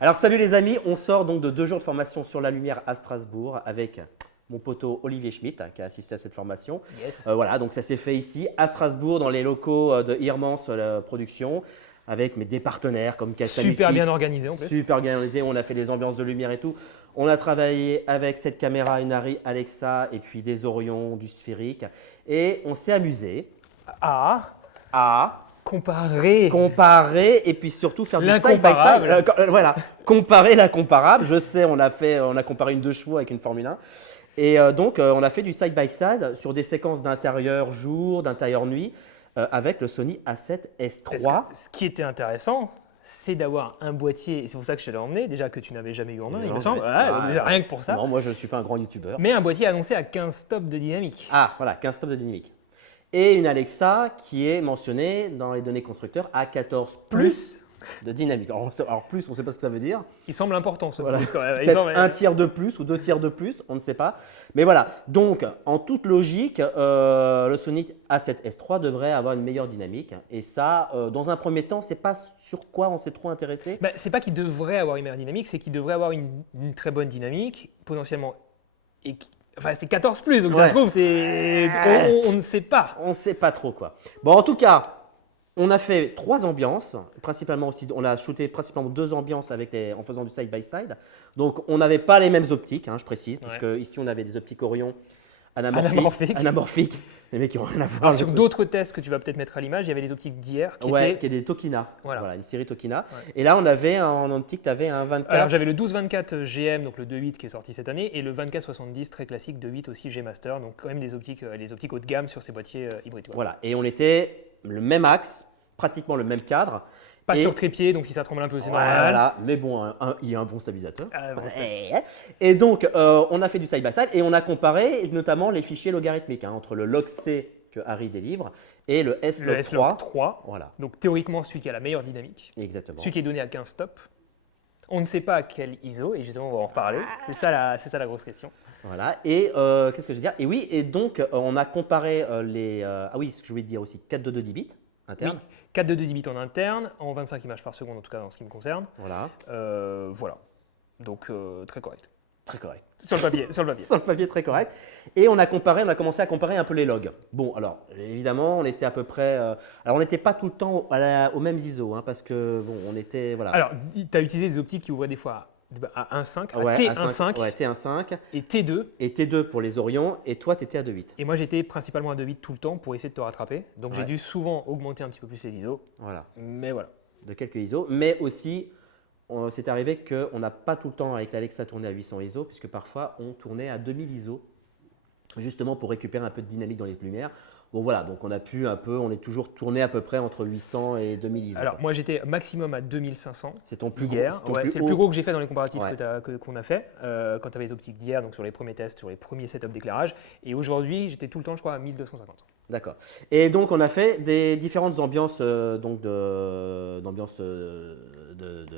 Alors salut les amis, on sort donc de 2 jours de formation sur la lumière à Strasbourg avec mon poteau Olivier Schmitt qui a assisté à cette formation. Yes. Voilà, donc ça s'est fait ici à Strasbourg dans les locaux de Irmans Production avec des partenaires comme Castan Super bien organisé en plus. super bien organisé, on a fait des ambiances de lumière et tout. On a travaillé avec cette caméra, une Arri Alexa et puis des Orions, du sphérique et on s'est amusé Ah, à comparé. comparer et puis surtout faire du side by side. L'incomparable. Voilà, comparer l'incomparable. Je sais, on a comparé une 2 chevaux avec une Formule 1. Et donc, on a fait du side by side sur des séquences d'intérieur jour, d'intérieur nuit, avec le Sony A7 S3. Ce qui était intéressant, c'est d'avoir un boîtier, et c'est pour ça que je te l'ai emmené, déjà que tu n'avais jamais eu en main, il me semble. Ouais, donc déjà, rien que pour ça. Non, moi je ne suis pas un grand youtubeur. Mais un boîtier annoncé à 15 stops de dynamique. Ah, voilà, 15 stops de dynamique. Et une Alexa qui est mentionnée dans les données constructeurs à 14 plus de dynamique. Alors plus, on ne sait pas ce que ça veut dire. Il semble important ce Voilà. plus quand même. Il Peut-être semble- un tiers de plus ou 2 tiers de plus, on ne sait pas. Mais voilà, donc en toute logique, le Sony A7S3 devrait avoir une meilleure dynamique. Et ça, dans un premier temps, c'est pas sur quoi on s'est trop intéressé. Bah, c'est pas qu'il devrait avoir une meilleure dynamique, c'est qu'il devrait avoir une très bonne dynamique, potentiellement. Enfin, c'est 14 plus, donc ça Ouais. se trouve, on ne sait pas. On ne sait pas trop quoi. Bon, en tout cas, on a fait 3 ambiances, principalement aussi, on a shooté principalement 2 ambiances en faisant du side by side. Donc, on n'avait pas les mêmes optiques, je précise, puisque ici on avait des optiques Orion anamorphiques. Les mecs qui n'ont rien à voir. Alors, sur d'autres tests que tu vas peut-être mettre à l'image, il y avait les optiques d'hier qui étaient. Qui est des Tokina. Voilà. Une série Tokina. Ouais. Et là, on avait en optique, tu avais un 24. Alors j'avais le 12-24 GM, donc le 2.8 qui est sorti cette année, et le 24-70 très classique 2.8 aussi G Master, donc quand même des optiques haut de gamme sur ces boîtiers hybrides. Voilà. Et on était le même axe, pratiquement le même cadre. Pas Et- sur trépied, donc si ça tremble un peu, c'est normal. Voilà, mais bon, il y a un bon stabilisateur. Ah, bon, Et donc, on a fait du side-by-side et on a comparé notamment les fichiers logarithmiques entre le log-C que Harry délivre et le Le S-log3. S-Log 3, Voilà, donc théoriquement celui qui a la meilleure dynamique, exactement. celui qui est donné à 15 stops. On ne sait pas à quel ISO, et justement on va en reparler, c'est ça la grosse question. Voilà, et qu'est-ce que je veux dire? Et oui, et donc, on a comparé Ah oui, ce que je voulais te dire aussi, 422 10 bits interne. Oui, 4 de 2 bits en interne, en 25 images par seconde en tout cas dans ce qui me concerne. Voilà, Voilà, donc très correct. très correct. Sur le papier, sur le papier. Sur le papier, très correct. Et on a commencé à comparer un peu les logs. Bon, alors, évidemment, on était à peu près. Alors, on n'était pas tout le temps aux mêmes ISO, parce que, bon, on était. Voilà. Alors, tu as utilisé des optiques qui ouvraient des fois à 1.5, à Ouais, T1.5 ouais, T1.5 et T2. et T2 pour les Orions, et toi, tu étais à 2.8. Et moi, j'étais principalement à 2.8 tout le temps pour essayer de te rattraper. Donc, j'ai Ouais. dû souvent augmenter un petit peu plus les ISO. Voilà, Mais voilà. de quelques ISO. Mais aussi, c'est arrivé qu'on n'a pas tout le temps avec l'Alexa tourné à 800 ISO, puisque parfois, on tournait à 2000 ISO, justement pour récupérer un peu de dynamique dans les lumières. Bon, voilà, donc on est toujours tourné à peu près entre 800 et 2000 ISO. Alors, moi, j'étais maximum à 2500. C'est ton plus gros. Hier, c'est le plus gros que j'ai fait dans les comparatifs Ouais. qu'on a fait quand tu avais les optiques d'hier, donc sur les premiers tests, sur les premiers setups d'éclairage. Et aujourd'hui, j'étais tout le temps, je crois, à 1250. D'accord. Et donc, on a fait des différentes ambiances de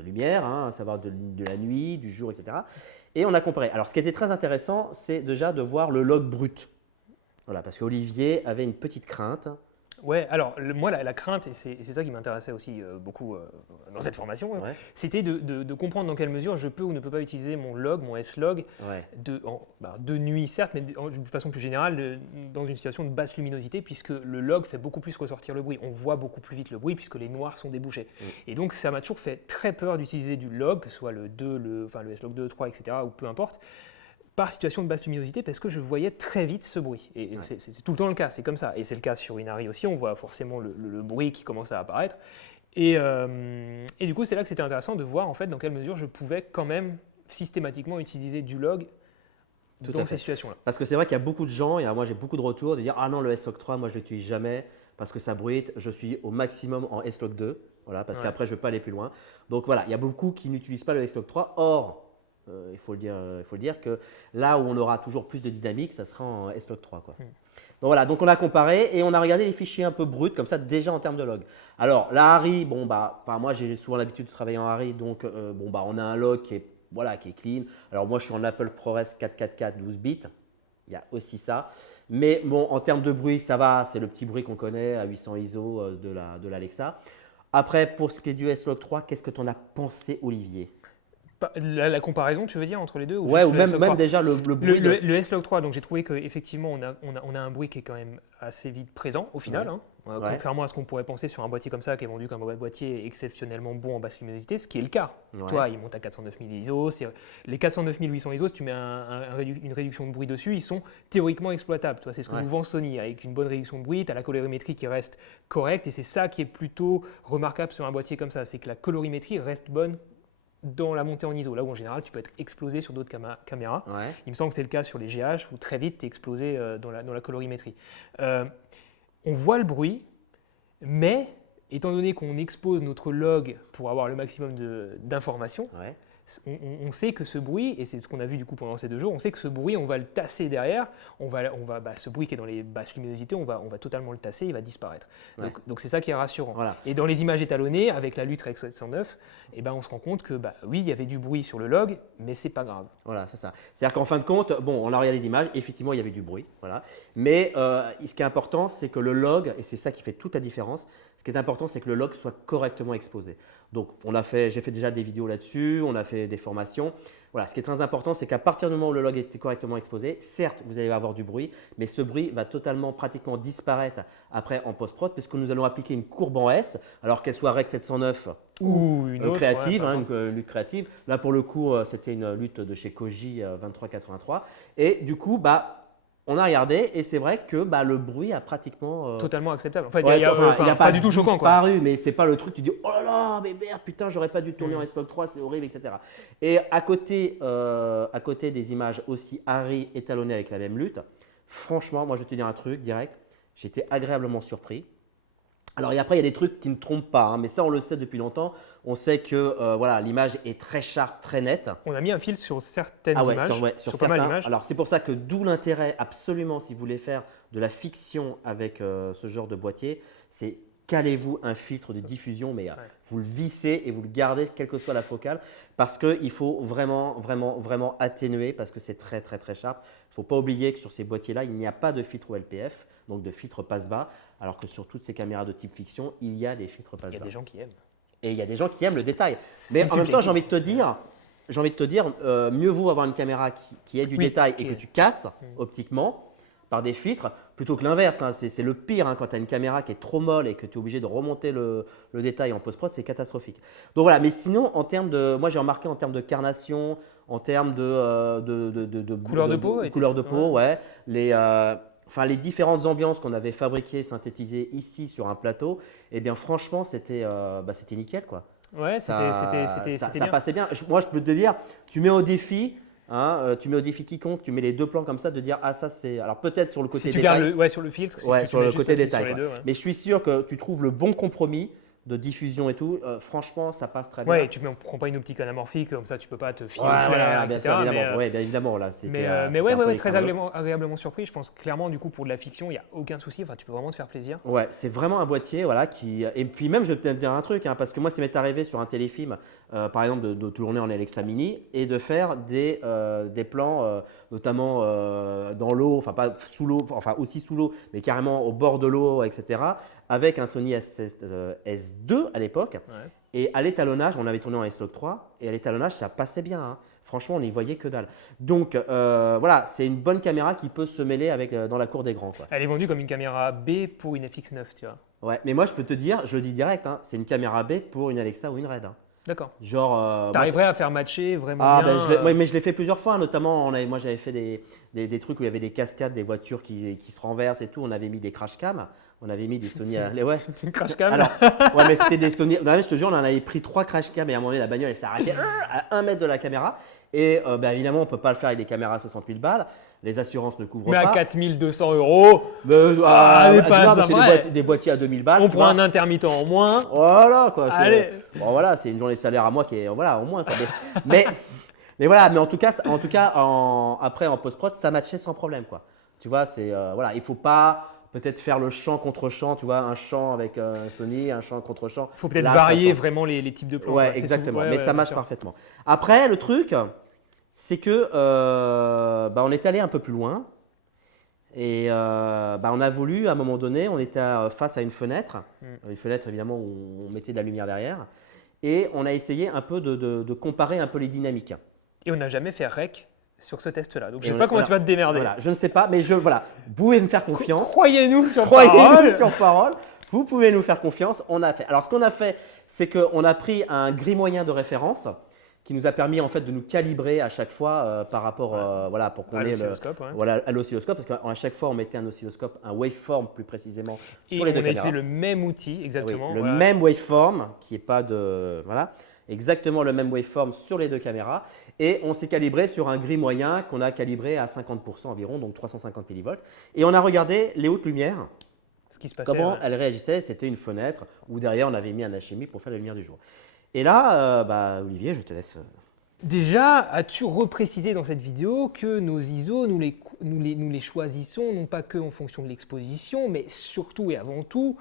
lumière, à savoir de la nuit, du jour, etc. Et on a comparé. Alors, ce qui était très intéressant, c'est déjà de voir le log brut. Voilà, parce qu'Olivier avait une petite crainte. Ouais, alors moi, la crainte, et c'est ça qui m'intéressait aussi beaucoup dans cette formation, Ouais. c'était de comprendre dans quelle mesure je peux ou ne peux pas utiliser mon log, mon S-log, Ouais. de nuit certes, mais d'une façon plus générale, dans une situation de basse luminosité, puisque le log fait beaucoup plus ressortir le bruit. On voit beaucoup plus vite le bruit, puisque les noirs sont débouchés. Et donc, ça m'a toujours fait très peur d'utiliser du log, que ce soit le 2, le S-log 2, 3, etc., ou peu importe, par situation de basse luminosité parce que je voyais très vite ce bruit. Et c'est tout le temps le cas, c'est comme ça. Et c'est le cas sur Inari aussi, on voit forcément le bruit qui commence à apparaître. Et du coup, c'est là que c'était intéressant de voir en fait dans quelle mesure je pouvais quand même systématiquement utiliser du log Tout dans à fait. ces situations-là. Parce que c'est vrai qu'il y a beaucoup de gens, et moi j'ai beaucoup de retours, de dire ah non, le S-Log 3, moi je ne l'utilise jamais parce que ça bruite, je suis au maximum en S-Log 2, voilà, parce Ouais. qu'après je ne veux pas aller plus loin. Donc voilà, il y a beaucoup qui n'utilisent pas le S-Log 3. Or, il faut le dire que là où on aura toujours plus de dynamique, ça sera en S-Log 3, quoi. Donc voilà, donc on a comparé et on a regardé les fichiers un peu bruts comme ça déjà en termes de log. Alors la Harry, moi j'ai souvent l'habitude de travailler en Harry, donc on a un log qui est clean. Alors moi je suis en Apple ProRes 444 12 bits, il y a aussi ça. Mais bon, en termes de bruit, ça va, c'est le petit bruit qu'on connaît à 800 ISO de l'Alexa. Après, pour ce qui est du S-Log 3, qu'est-ce que tu en as pensé, Olivier? La comparaison, tu veux dire, entre les deux Ouais, ou juste le même S-Log 3? déjà le bruit. Le S-Log 3, donc j'ai trouvé qu'effectivement, on a un bruit qui est quand même assez vite présent au final, Ouais. hein. Ouais. Contrairement à ce qu'on pourrait penser sur un boîtier comme ça, qui est vendu comme un boîtier exceptionnellement bon en basse luminosité, ce qui est le cas. Ouais. Toi, il monte à 409 000 ISO. Les 409 800 ISO, si tu mets une réduction de bruit dessus, ils sont théoriquement exploitables. C'est ce que Ouais. nous vend Sony. Avec une bonne réduction de bruit, tu as la colorimétrie qui reste correcte. Et c'est ça qui est plutôt remarquable sur un boîtier comme ça, c'est que la colorimétrie reste bonne dans la montée en ISO, là où en général tu peux être explosé sur d'autres caméras. Ouais. Il me semble que c'est le cas sur les GH où très vite tu es explosé dans la colorimétrie. On voit le bruit, mais étant donné qu'on expose notre log pour avoir le maximum d'informations, Ouais. on sait que ce bruit, et c'est ce qu'on a vu du coup pendant ces 2 jours, on sait que ce bruit, on va le tasser derrière, ce bruit qui est dans les basses luminosités, on va totalement le tasser, il va disparaître. Ouais. Donc c'est ça qui est rassurant. Voilà. Et dans les images étalonnées, avec la Lutrex 709, on se rend compte que oui, il y avait du bruit sur le log, mais c'est pas grave. Voilà, c'est ça. C'est-à-dire qu'en fin de compte, bon, on a regardé les images, effectivement, il y avait du bruit, voilà. Mais ce qui est important, c'est que le log, et c'est ça qui fait toute la différence, ce qui est important, c'est que le log soit correctement exposé. Donc, j'ai fait déjà des vidéos là-dessus, on a fait des formations. Voilà, ce qui est très important, c'est qu'à partir du moment où le log est correctement exposé, certes, vous allez avoir du bruit, mais ce bruit va pratiquement disparaître après en post-prod, puisque nous allons appliquer une courbe en S, alors qu'elle soit Rec 709 ou une autre, créative, ouais, une lutte créative. Là, pour le coup, c'était une lutte de chez Koji 2383. Et du coup, on a regardé et c'est vrai que le bruit a pratiquement totalement acceptable. Enfin, ouais, il n'a pas du tout choquant, quoi. disparu, mais c'est pas le truc. Tu dis oh là là, mais merde, putain, j'aurais pas dû tourner en S-Log 3, c'est horrible, etc. Et à côté des images aussi Harry étalonnées avec la même lutte, franchement, moi je vais te dire un truc direct, j'étais agréablement surpris. Alors et après, il y a des trucs qui ne trompent pas, mais ça on le sait depuis longtemps. On sait que voilà, l'image est très sharp, très nette. On a mis un filtre sur certaines images, sur pas mal certains. d'images. Alors c'est pour ça que d'où l'intérêt absolument si vous voulez faire de la fiction avec ce genre de boîtier, c'est calez-vous un filtre de diffusion, mais vous le vissez et vous le gardez quelle que soit la focale parce qu'il faut vraiment atténuer parce que c'est très sharp. Il ne faut pas oublier que sur ces boîtiers-là, il n'y a pas de filtre OLPF, donc de filtre passe-bas, alors que sur toutes ces caméras de type fiction, il y a des filtres passe-bas. Il y a des gens qui aiment. Et il y a des gens qui aiment le détail. Mais en même temps, j'ai envie de te dire, mieux vaut avoir une caméra qui ait du détail et que tu casses optiquement par des filtres, plutôt que l'inverse. C'est le pire quand tu as une caméra qui est trop molle et que tu es obligé de remonter le détail en post-prod, c'est catastrophique. Donc voilà, mais sinon, moi j'ai remarqué en termes de carnation, en termes de couleur de peau, ouais, les différentes ambiances qu'on avait fabriquées, synthétisées ici sur un plateau, eh bien franchement, c'était nickel, quoi. Ouais, ça bien. passait bien. Moi, je peux te dire, tu mets au défi quiconque, tu mets les 2 plans comme ça, de dire ah ça c'est. Alors peut-être sur le côté détail. Sur le filtre. Sur le côté détail. Deux, Mais je suis sûr que tu trouves le bon compromis de diffusion et tout. Franchement, ça passe très bien. Ouais, tu ne prends pas une optique anamorphique, comme ça tu peux pas te filer bien évidemment. Là, mais très agréablement surpris. Je pense clairement, du coup, pour de la fiction, il n'y a aucun souci. Enfin, tu peux vraiment te faire plaisir. Ouais, c'est vraiment un boîtier, voilà, et puis même, je vais te dire un truc, parce que moi, ça m'est arrivé sur un téléfilm, par exemple, de tourner en Alexa Mini et de faire des plans, notamment dans l'eau, enfin pas sous l'eau, enfin aussi sous l'eau, mais carrément au bord de l'eau, etc. Avec un Sony S2 à l'époque. Ouais. Et à l'étalonnage, on avait tourné en S-Log 3 et à l'étalonnage, ça passait bien. Franchement, on n'y voyait que dalle. Donc voilà, c'est une bonne caméra qui peut se mêler dans la cour des grands, quoi. Elle est vendue comme une caméra B pour une FX9, tu vois. Ouais, mais moi je peux te dire, je le dis direct, c'est une caméra B pour une Alexa ou une Red. D'accord. Genre. T'arriverais à faire matcher vraiment bien. Mais je l'ai fait plusieurs fois, notamment moi j'avais fait des trucs où il y avait des cascades, des voitures qui se renversent et tout. On avait mis des crash cams. On avait mis des Sony. C'est une crash cam. Alors, ouais, mais c'était des Sony. Non, je te jure, on en avait pris 3 crash cams et à un moment donné, la bagnole elle s'est arrêtée à 1 mètre de la caméra. Et évidemment, on ne peut pas le faire avec des caméras à 60 000 balles. Les assurances ne couvrent pas. Mais à 4 200 €. C'est des boîtiers à 2000 balles. On prend un intermittent en moins. Voilà, quoi. Allez. Bon, voilà, c'est une journée de salaire à moi qui est. Voilà, au moins. Quoi. Mais voilà, mais en tout cas après en post-prod, ça matchait sans problème, quoi. Tu vois, voilà, il ne faut pas. Peut-être faire le chant contre chant, tu vois, un chant avec Sony, un chant contre chant. Il faut peut-être varier vraiment les types de plans. Ouais, exactement, mais ça marche parfaitement. Après, le truc, c'est que on est allé un peu plus loin et on a voulu, à un moment donné, on était face à une fenêtre évidemment où on mettait de la lumière derrière. et on a essayé un peu de comparer un peu les dynamiques. Et on n'a jamais fait rec sur ce test-là. Donc je Et ne sais pas comment voilà. tu vas te démerder. Voilà, je ne sais pas, mais voilà, vous pouvez me faire confiance. Croyez-nous sur Croyez-nous parole. sur parole. Vous pouvez nous faire confiance. On a fait. Alors, ce qu'on a fait, c'est qu'on a pris un gris moyen de référence qui nous a permis en fait de nous calibrer à chaque fois par rapport, voilà, pour qu'on À ait l'oscilloscope, ouais. voilà, à l'oscilloscope, parce qu'à chaque fois on mettait un oscilloscope, un waveform plus précisément Et sur les deux on a caméras. utilisé le même outil, Oui, exactement. le voilà. même waveform, qui est pas de voilà, exactement le même waveform sur les deux caméras, et on s'est calibré sur un gris moyen qu'on a calibré à 50% environ, donc 350 millivolts, et on a regardé les hautes lumières. Ce qui se passait. Comment Ouais. elle réagissait? C'était une fenêtre où derrière on avait mis un HMI pour faire la lumière du jour. Et là, Olivier, je te laisse. Déjà, as-tu reprécisé dans cette vidéo que nos ISO, nous les choisissons non pas que en fonction de l'exposition, mais surtout et avant tout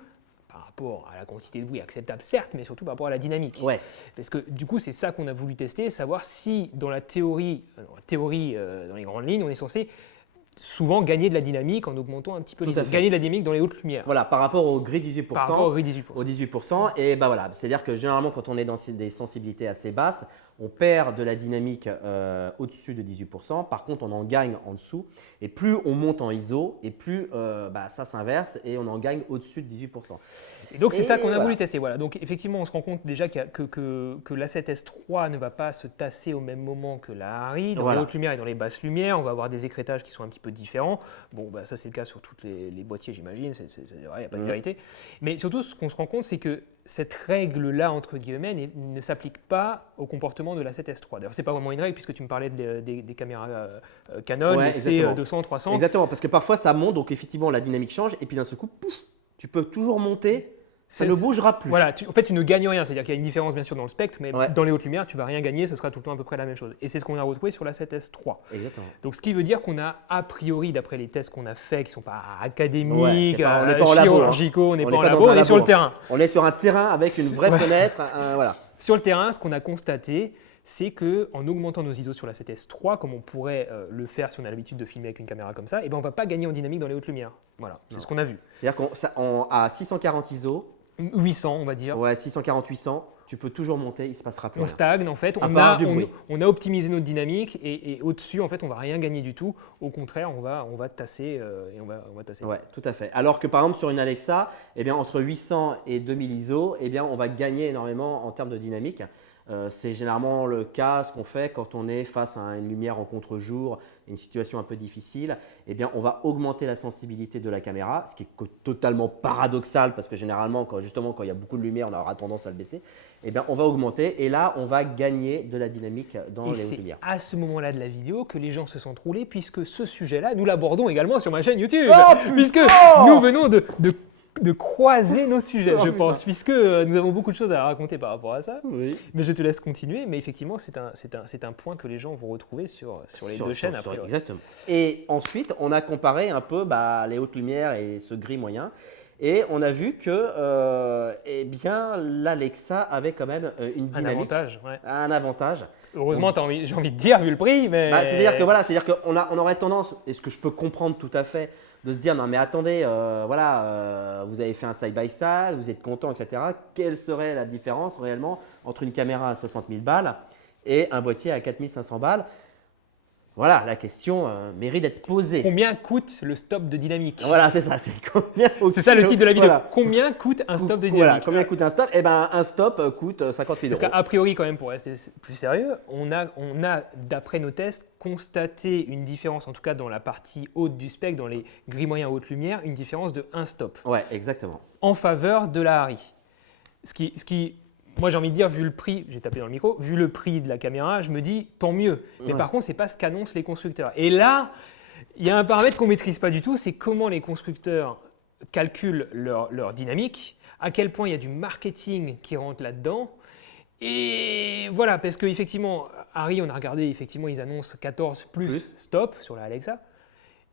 par rapport à la quantité de bruit acceptable, certes, mais surtout par rapport à la dynamique. Ouais. Parce que du coup, c'est ça qu'on a voulu tester, savoir si dans la théorie, dans les grandes lignes, on est censé souvent gagner de la dynamique en augmentant un petit peu Tout l'ISO. à fait. Gagner de la dynamique dans les hautes lumières. Voilà, par rapport au gris 18%. Par rapport au gris 18%. Au 18%, et bah voilà, c'est-à-dire que généralement quand on est dans des sensibilités assez basses, on perd de la dynamique au-dessus de 18%, par contre on en gagne en dessous, et plus on monte en ISO, et plus ça s'inverse, et on en gagne au-dessus de 18%. Et donc c'est ça qu'on a voilà. voulu tester. Voilà. Donc effectivement, on se rend compte déjà que l'A7S3 ne va pas se tasser au même moment que la Harry. Dans Voilà. les hautes lumières et dans les basses lumières, on va avoir des écrétages qui sont un petit peu différents. Bon, bah, ça c'est le cas sur tous les boîtiers, j'imagine. Il n'y a pas de vérité. Mais surtout, ce qu'on se rend compte, c'est que cette règle-là, entre guillemets, ne s'applique pas au comportement de l'A7S3. D'ailleurs, ce n'est pas vraiment une règle, puisque tu me parlais des caméras Canon, Ouais, les C200, 300. Exactement, parce que parfois ça monte, donc effectivement la dynamique change, et puis d'un seul coup, pouf, tu peux toujours monter, ça ne bougera plus. Voilà, en fait, tu ne gagnes rien. C'est-à-dire qu'il y a une différence, bien sûr, dans le spectre, mais Ouais. dans les hautes lumières, tu ne vas rien gagner, ce sera tout le temps à peu près la même chose. Et c'est ce qu'on a retrouvé sur la 7S3. Exactement. Donc, ce qui veut dire qu'on a, a priori, d'après les tests qu'on a faits, qui ne sont pas académiques, Ouais, on n'est pas en labo, chirurgicaux, on n'est pas en dans labo, un on est sur labo, le terrain. On est sur un terrain avec une vraie Ouais. fenêtre, voilà. Sur le terrain, ce qu'on a constaté, c'est qu'en augmentant nos ISO sur la 7S3, comme on pourrait le faire si on a l'habitude de filmer avec une caméra comme ça, eh ben, on ne va pas gagner en dynamique dans les hautes lumières. Voilà, c'est Non. ce qu'on a vu. C'est-à-dire qu'à 640 ISO, 800, on va dire. ouais, 640-800, tu peux toujours monter, il ne se passera plus On rien. stagne en fait, À part du bruit. on a optimisé notre dynamique et au-dessus en fait on va rien gagner du tout. Au contraire, on va tasser et on va tasser. Ouais, tout à fait. Alors que par exemple sur une Alexa, eh bien, entre 800 et 2000 ISO, eh bien, on va gagner énormément en termes de dynamique. C'est généralement le cas, ce qu'on fait quand on est face à une lumière en contre-jour, une situation un peu difficile. Eh bien, on va augmenter la sensibilité de la caméra, ce qui est totalement paradoxal parce que généralement, quand il y a beaucoup de lumière, on aura tendance à le baisser. Eh bien, on va augmenter et là, on va gagner de la dynamique dans Et les hautes c'est lumières. à ce moment-là de la vidéo que les gens se sont roulés puisque ce sujet-là, nous l'abordons également sur ma chaîne YouTube. Oh, puisque nous venons de croiser nos sujets, Oh, je putain. pense, puisque nous avons beaucoup de choses à raconter par rapport à ça. Oui. Mais je te laisse continuer. Mais effectivement, c'est un point que les gens vont retrouver sur les deux chaînes après. Exactement. Et ensuite, on a comparé un peu les hautes lumières et ce gris moyen. Et on a vu que eh bien, l'Alexa avait quand même une Un dynamique. avantage, ouais. Un avantage. Heureusement, j'ai envie de dire, vu le prix, mais… C'est-à-dire que voilà, on aurait tendance, et ce que je peux comprendre tout à fait, de se dire non mais attendez, vous avez fait un side-by-side, vous êtes content, etc. Quelle serait la différence réellement entre une caméra à 60 000 balles et un boîtier à 4 500 balles? Voilà, la question mérite d'être posée. Combien coûte le stop de dynamique? Voilà, c'est ça, c'est combien au C'est ça le kilo. titre de la vidéo. Voilà. Combien coûte un stop de dynamique? Voilà, combien coûte un stop? Eh ben, un stop coûte 50 000 Parce euros. qu'a priori, quand même, pour rester plus sérieux, on a d'après nos tests, constaté une différence, en tout cas dans la partie haute du spectre, dans les gris moyens haute lumière, une différence de 1 stop Ouais, exactement. en faveur de la Harry. Ce qui moi j'ai envie de dire, vu le prix, j'ai tapé dans le micro, vu le prix de la caméra, je me dis tant mieux. Mais Ouais. par contre, c'est pas ce qu'annoncent les constructeurs. Et là, il y a un paramètre qu'on maîtrise pas du tout, c'est comment les constructeurs calculent leur dynamique, à quel point il y a du marketing qui rentre là-dedans. Et voilà, parce qu'effectivement, Harry, on a regardé, effectivement, ils annoncent 14 plus stop sur la Alexa.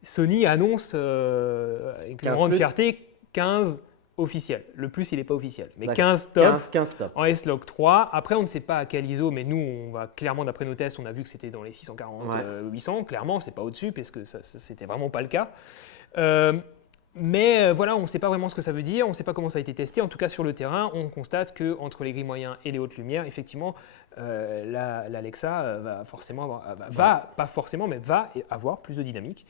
Sony annonce, avec une 15 grande plus. fierté, 15 officiel. Le plus, il n'est pas officiel. Mais D'accord. 15 stop 15 stop. en S-Log 3. Après, on ne sait pas à quel ISO, mais nous, on va clairement, d'après nos tests, on a vu que c'était dans les 640, Ouais. 800. Clairement, c'est pas au-dessus, parce que ça c'était vraiment pas le cas. Mais voilà, on ne sait pas vraiment ce que ça veut dire, on ne sait pas comment ça a été testé. En tout cas, sur le terrain, on constate qu'entre les gris moyens et les hautes lumières, effectivement, l'Alexa va forcément pas forcément, mais va avoir plus de dynamique.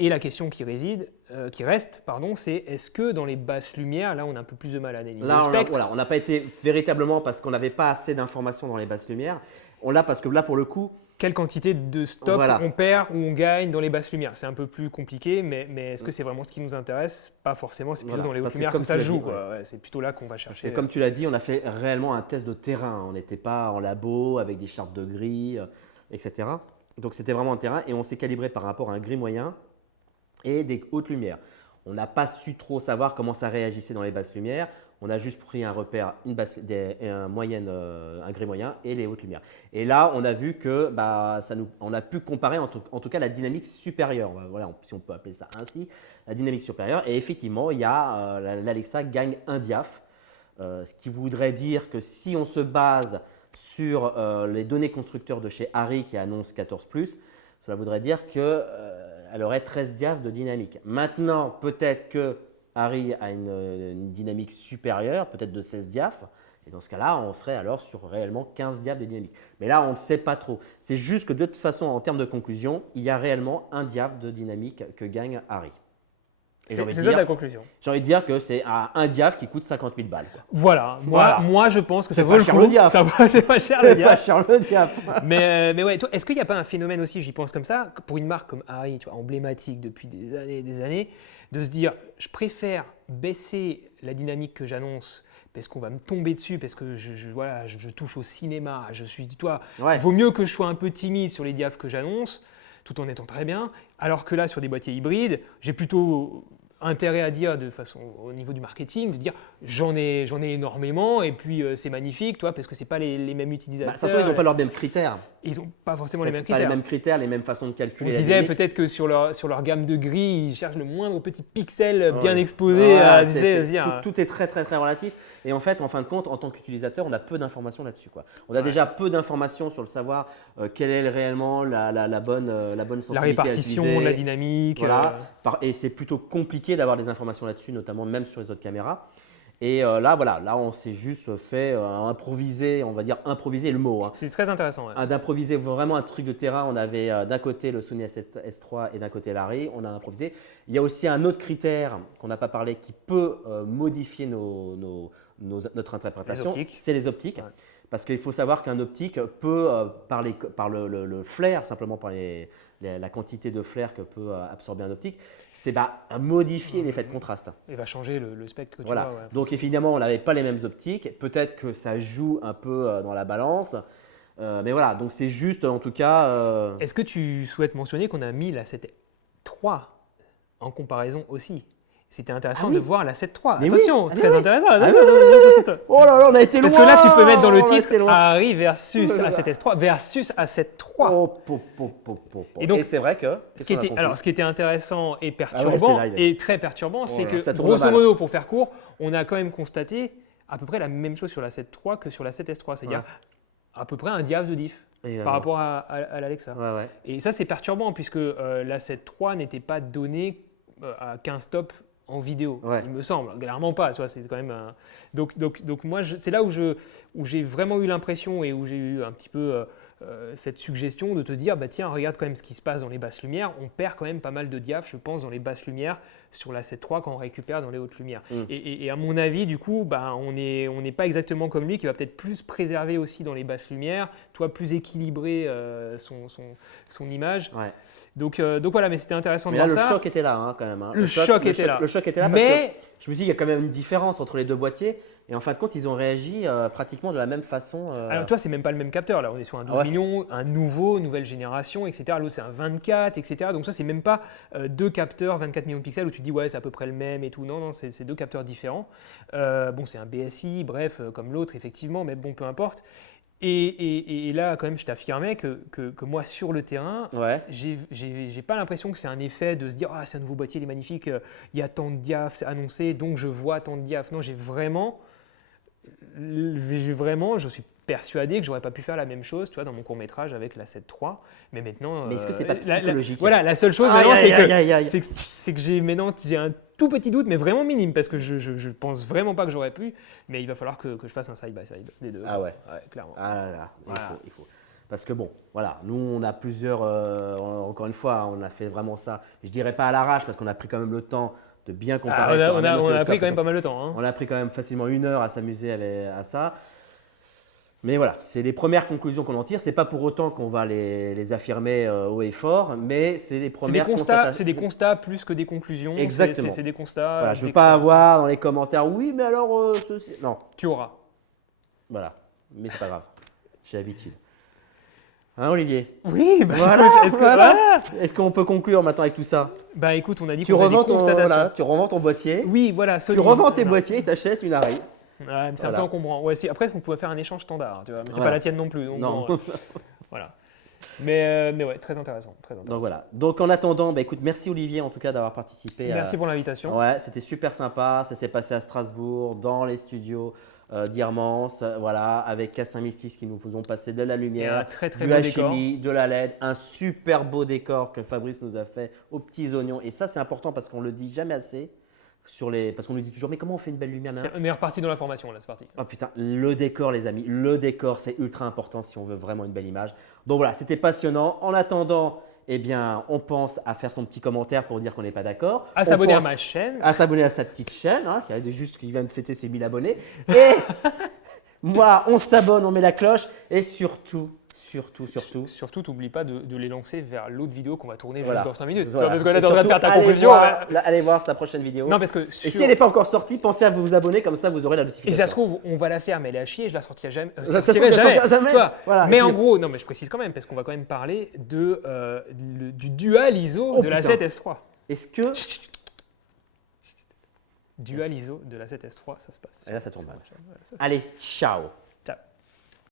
Et la question qui reste, c'est est-ce que dans les basses lumières, là, on a un peu plus de mal à analyser le spectre. On n'a pas été véritablement parce qu'on n'avait pas assez d'informations dans les basses lumières. On l'a parce que là, pour le coup, quelle quantité de stop on perd ou on gagne dans les basses lumières. C'est un peu plus compliqué, mais est-ce que c'est vraiment ce qui nous intéresse? Pas forcément, c'est plutôt dans les hautes lumières que ça joue. C'est plutôt là qu'on va chercher. Et comme tu l'as dit, on a fait réellement un test de terrain. On n'était pas en labo avec des chartes de gris, etc. Donc c'était vraiment un terrain et on s'est calibré par rapport à un gris moyen et des hautes lumières. On n'a pas su trop savoir comment ça réagissait dans les basses lumières. On a juste pris un repère, un gris moyen et les hautes lumières. Et là, on a vu que on a pu comparer en tout cas la dynamique supérieure, voilà, si on peut appeler ça ainsi, la dynamique supérieure. Et effectivement, il y a l'Alexa gagne un diaph, ce qui voudrait dire que si on se base sur les données constructeurs de chez Arri qui annoncent 14+, cela voudrait dire qu'elle aurait 13 diaphes de dynamique. Maintenant, peut-être que Arri a une dynamique supérieure, peut-être de 16 diaphes. Et dans ce cas-là, on serait alors sur réellement 15 diaphes de dynamique. Mais là, on ne sait pas trop. C'est juste que de toute façon, en termes de conclusion, il y a réellement un diaphe de dynamique que gagne Arri. C'est ça la conclusion. J'ai envie de dire que c'est un diaph qui coûte 50 000 balles. Quoi. Voilà. Moi, je pense que ça vaut le coup. C'est pas cher le diaph. C'est pas cher le diaph. mais ouais, est-ce qu'il n'y a pas un phénomène aussi, j'y pense comme ça, pour une marque comme Arri, emblématique depuis des années et des années, de se dire, je préfère baisser la dynamique que j'annonce parce qu'on va me tomber dessus, parce que je touche au cinéma, vaut mieux que je sois un peu timide sur les diaphs que j'annonce, tout en étant très bien, alors que là, sur des boîtiers hybrides, j'ai plutôt intérêt à dire de façon au niveau du marketing, de dire j'en ai énormément et puis c'est magnifique, parce que c'est pas les mêmes utilisateurs. De toute façon, ils n'ont pas leurs mêmes critères. Ils n'ont pas forcément les mêmes critères. Pas les mêmes critères, les mêmes façons de calculer. On se disait peut-être que sur leur gamme de gris, ils cherchent le moindre petit pixel bien exposé. Tout est très très très relatif. Et en fait, en fin de compte, en tant qu'utilisateur, on a peu d'informations là-dessus. On a déjà peu d'informations sur le savoir quelle est réellement la bonne sensibilité. La répartition, la dynamique. Voilà. Et c'est plutôt compliqué d'avoir des informations là-dessus, notamment même sur les autres caméras. Et là, on s'est juste fait improviser, on va dire improviser le mot. C'est très intéressant. D'improviser vraiment un truc de terrain. On avait d'un côté le Sony S3 et d'un côté l'Arri. On a improvisé. Il y a aussi un autre critère qu'on n'a pas parlé qui peut modifier notre interprétation. C'est les optiques. Ouais. Parce qu'il faut savoir qu'un optique peut, par le flair, simplement par la quantité de flair que peut absorber un optique, c'est modifier l'effet de contraste. Et va changer le spectre que tu vois. Ouais. Donc évidemment, on n'avait pas les mêmes optiques. Peut-être que ça joue un peu dans la balance. Mais voilà, donc c'est juste en tout cas… Est-ce que tu souhaites mentionner qu'on a mis la 7.3 en comparaison aussi ? C'était intéressant de voir la 7.3. Attention, très intéressant. Oh là là, on a été loin. Parce que là, tu peux mettre dans le titre Arri versus A7S3 versus A7 III. Et c'est vrai que… Ce qui était intéressant et perturbant, et très perturbant, c'est que grosso modo, pour faire court, on a quand même constaté à peu près la même chose sur la 7 III que sur la 7S3. C'est-à-dire à peu près un diaph de diff. Par rapport à l'Alexa. Ouais. Et ça, c'est perturbant puisque la 7 III n'était pas donnée à 15 stops en vidéo, il me semble, clairement pas. C'est quand même donc moi, c'est là où j'ai vraiment eu l'impression et où j'ai eu un petit peu cette suggestion de te dire, tiens, regarde quand même ce qui se passe dans les basses lumières. On perd quand même pas mal de diaph, je pense, dans les basses lumières sur la 7 III quand on récupère dans les hautes lumières. Et à mon avis, du coup, on n'est pas exactement comme lui, qui va peut-être plus préserver aussi dans les basses lumières, plus équilibrer son image. Ouais. Donc voilà, mais c'était intéressant de voir ça. Mais là, le choc était là quand même. Le choc était là parce que je me dis, il y a quand même une différence entre les deux boîtiers. Et en fin de compte, ils ont réagi pratiquement de la même façon. Alors toi, c'est même pas le même capteur. Là, on est sur un 12 millions, un nouvelle génération, etc. L'autre, c'est un 24, etc. Donc ça, c'est même pas deux capteurs 24 millions de pixels où tu dis c'est à peu près le même et tout. Non, c'est deux capteurs différents. C'est un BSI, bref, comme l'autre, effectivement, mais bon, peu importe. Et là, quand même, je t'affirmais que moi, sur le terrain, j'ai pas l'impression que c'est un effet de se dire c'est un nouveau boîtier, il est magnifique, il y a tant de diaph, c'est annoncé, donc je vois tant de diaph. Non, je suis persuadé que j'aurais pas pu faire la même chose, tu vois, dans mon court-métrage avec la 7 III. Mais maintenant. Mais est-ce que c'est pas psychologique? Voilà, la seule chose Aïe, maintenant, aïe, aïe, aïe, aïe. c'est que j'ai un tout petit doute, mais vraiment minime, parce que je pense vraiment pas que j'aurais pu. Mais il va falloir que je fasse un side-by-side des deux. Ah ouais. Ouais, clairement. Ah là là, Voilà. il faut. Parce que bon, voilà, nous on a plusieurs, encore une fois, on a fait vraiment ça, je dirais pas à l'arrache, parce qu'on a pris quand même le temps de bien comparer. On a pris quand même pas mal de temps. Hein. On a pris quand même facilement 1 heure à s'amuser à ça. Mais voilà, c'est les premières conclusions qu'on en tire. C'est pas pour autant qu'on va les affirmer haut et fort, mais c'est les premières constatations. C'est des constats plus que des conclusions. Exactement. C'est des constats. Voilà, je veux pas avoir dans les commentaires, oui, mais alors ceci. Non, Tu auras. voilà, mais c'est pas grave, j'ai l'habitude. Hein, Olivier? Oui, Voilà, voilà. Est-ce qu'on peut conclure maintenant avec tout ça? Bah écoute, on a dit Tu qu'on faisait revends des constatations. voilà, tu revends ton boîtier, Oui, voilà. tu revends tes boîtiers et t'achètes une Harry. Ouais, mais c'est un Voilà. peu encombrant. Ouais, après, on pouvait faire un échange standard, tu vois, mais c'est Voilà. pas la tienne non plus. Donc Non. bon, voilà. Mais ouais, très intéressant. Donc voilà. Donc en attendant, bah, écoute, merci Olivier en tout cas d'avoir participé. Merci pour l'invitation. Ouais, c'était super sympa. Ça s'est passé à Strasbourg, dans les studios d'Irmans, voilà, avec K5006 qui nous ont passé de la Et un lumière, très du beau décor. HMI, de la LED, un super beau décor que Fabrice nous a fait aux petits oignons. Et ça, c'est important parce qu'on le dit jamais assez. Parce qu'on nous dit toujours, mais comment on fait une belle lumière On est reparti dans l'information là, c'est parti. Oh putain, le décor les amis, le décor c'est ultra important si on veut vraiment une belle image. Donc voilà, c'était passionnant. En attendant, eh bien, on pense à faire son petit commentaire pour dire qu'on n'est pas d'accord. À On s'abonner à pense ma chaîne. à s'abonner à sa petite chaîne, hein, qui vient de fêter ses 1000 abonnés. Et moi, on s'abonne, on met la cloche et surtout. Surtout, t'oublies pas de les lancer vers l'autre vidéo qu'on va tourner Voilà. juste dans 5 minutes. Voilà. Parce que là, Et t'es en train de faire ta surtout, conclusion. allez voir sa prochaine vidéo. Non, parce que Et si elle n'est pas encore sortie, pensez à vous abonner, comme ça vous aurez la Et notification. ça se trouve, on va la faire, mais elle est à chier, je la sortirai jamais. Ça se trouve, elle sortira jamais. Tu vois. Voilà. Mais Et en puis- gros, non, mais je précise quand même, parce qu'on va quand même parler du dual ISO Oh, de la putain. 7S3. Est-ce que. Dual ISO de la 7S3, ça se passe. Et là, ça tourne mal. Voilà, ça- Allez, ciao.